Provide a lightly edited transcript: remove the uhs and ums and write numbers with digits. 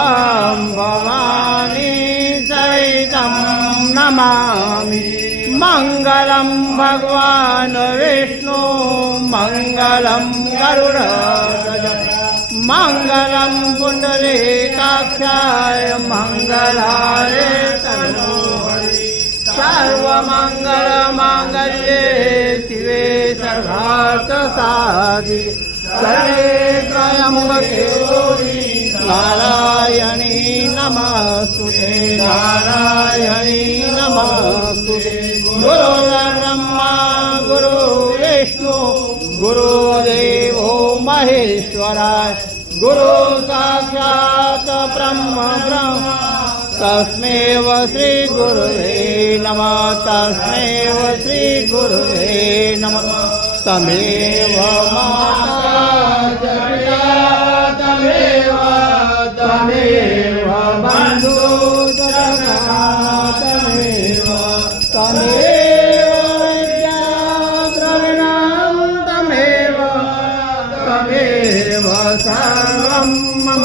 त्वं भवानी सहितं नमामि। मङ्गलं भगवान् विष्णु मङ्गलं गरुडध्वज मङ्गलं पुण्डरीकाक्षाय मङ्गलाय तनोहरि। सर्वमङ्गलमाङ्गल्ये शिवे सर्वार्थसाधिके शरण्ये त्र्यम्बके गौरी नारायणी नमस्तुते नारायणी नमस्तुते। गुरुर्ब्रह्मा गुरुर्विष्णु गुरुदेवो महेश्वराय गुरु साक्षात् ब्रह्म तस्मै श्री गुरुवे नमः तस्मै श्री गुरुवे नमः। तमेव माता जगता तमेव बन्धु तमेव द्रविणं तमेव सर्वं मम